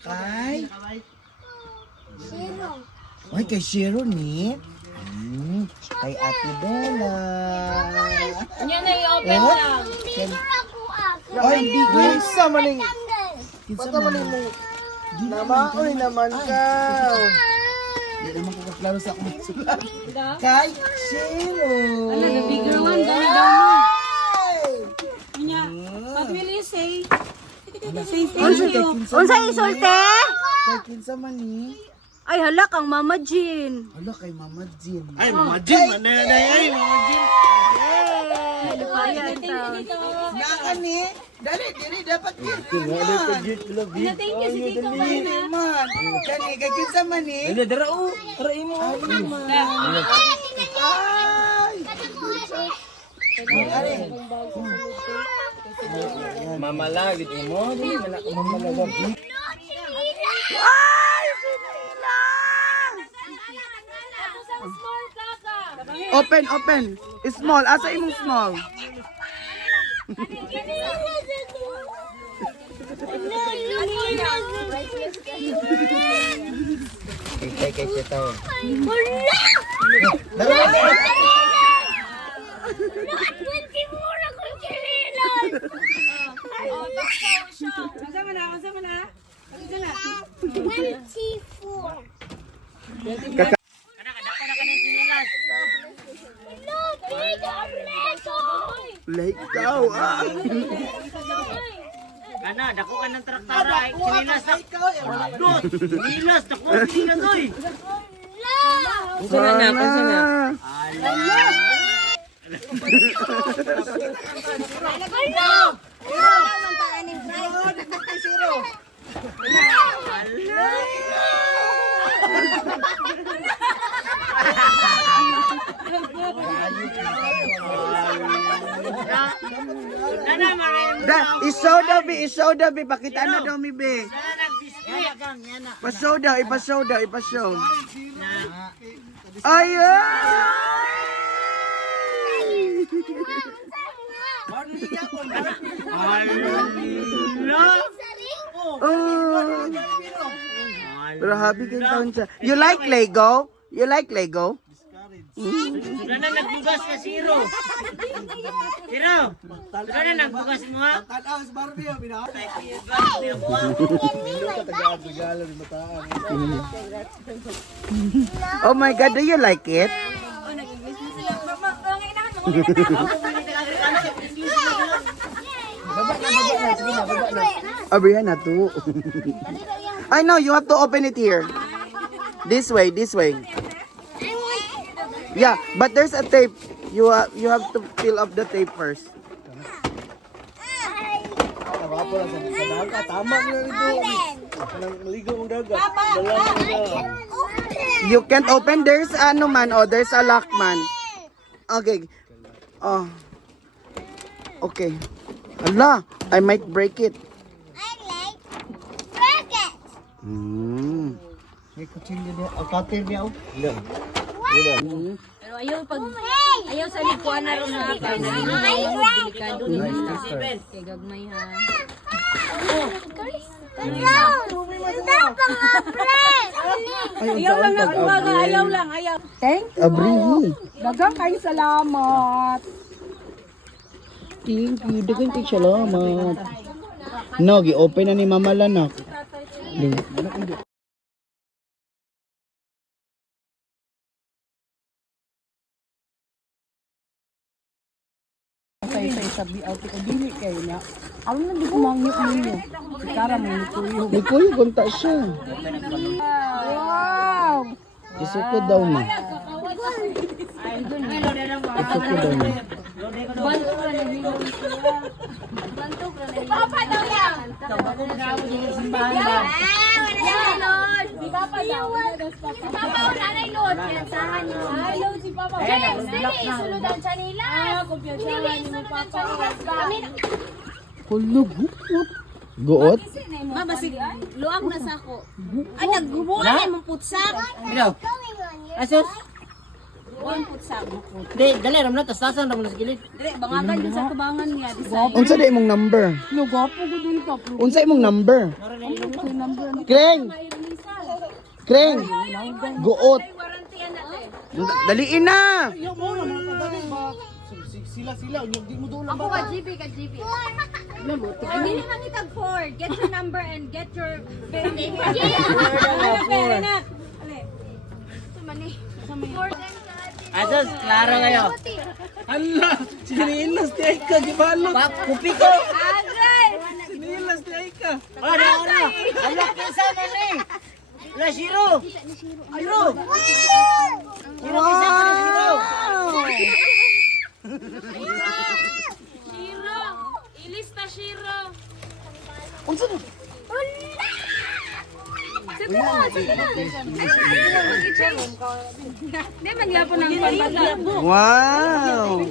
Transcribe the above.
Kay? Ay, kay Shiro ni. Kay Ate Bella. Yan na i-open lang. Ay, hindi ko. Kinsa man ning Pata man mo. Namaoy naman ka. Hindi naman ko kaklaro sa akong sulat. Kay Shiro. Ano, the bigger one, dali daw. Nya, what will you say? Say thank you. Unsay isulti? Kay kinsa man ni? Ay hala kang Mama Jean. Hala kay Mama Jean. Ay, Mama Jean, mananay ay Mama Jean. Lupayan ta. Naka ni. Dali, dili dapat yun. Wala ka Jean, love you. Thank you si Tito Dili man. Kani kay kinsa man ni? Ala dara o, tara imo. Ay. Are. Mamalagit imo, dili man ako mamalagit. Ay, sinila! Open, open. Small. Asa imong small? Kay kita. Like daw. Kana, dako ka ng traktara ay sinilas na. Dot, sinilas dako sinilas oy. Sana na. Isaw daw, be. Pakita na daw, mi, be. Ipa-show daw. Ay, pero happy kang taon siya. You like Lego? Sudah na nagbugas ka Siro. Siro, sudah na nagbugas mo ha? Oh my God, do you like it? Abrihan na to. I know, you have to open it here. This way. Yeah, but there's a tape. You have to peel off the tape first. You can't open. There's ano man, there's a lock man. Okay. Oh. Okay. Allah, I might break it. May kutsilyo niya. Ang cutter niya oh. Pero ayaw sa likuan na rin na kay delikado ni kay gagmay ha. Ayaw lang na umaga, ayaw. Thank you. Abrihi. Dagang kayo salamat. Thank you. Dagan kay salamat. No, gi-open na ni Mama Lanak. Sa isabi out ko dili kayo na. Alam na di ko mangyok ninyo. Sikara mo ni Kuyo. Ni Kuya, kunta siya. Wow! Isuko daw na. Isuko daw na. Papa daw yan. Si Papa daw. Si Papa o nanay Lord. Pinagsahan niyo. Ay, Lord si Papa. James, dili isuludan siya nila. Dili isuludan siya nila. Kulog. Guot? Mama, si luang na sa ako. Ay, naggubuhan ay mong putsak. Ino. Asus. One put sa mo. Hindi, dali, ramon na, tas tasan, ramon na sa gilid. Dire, bangagan dun sa tubangan niya. Design. Unsa di imong number? Yo, gwapo ko dun ka. Unsa imong number? Kreng. Kreng. Guot. Daliin na. Ako ka GB ka GB. Hindi naman itag 4. Get your number and get your pay. Pera na. Ale. Sumani. Asos, klaro kayo. Hala, sinilas di ay ka, gibalot. Kupi ko. Agay! Sinilas di ay ka. Ano? Alok yung sama ni. La, Shiro. Shiro. Shiro, kisa ka na, Shiro. Shiro! Ilista Shiro! Unsa na? Sige mo! Sige na! Hindi man yapon ang pambasa. Wow.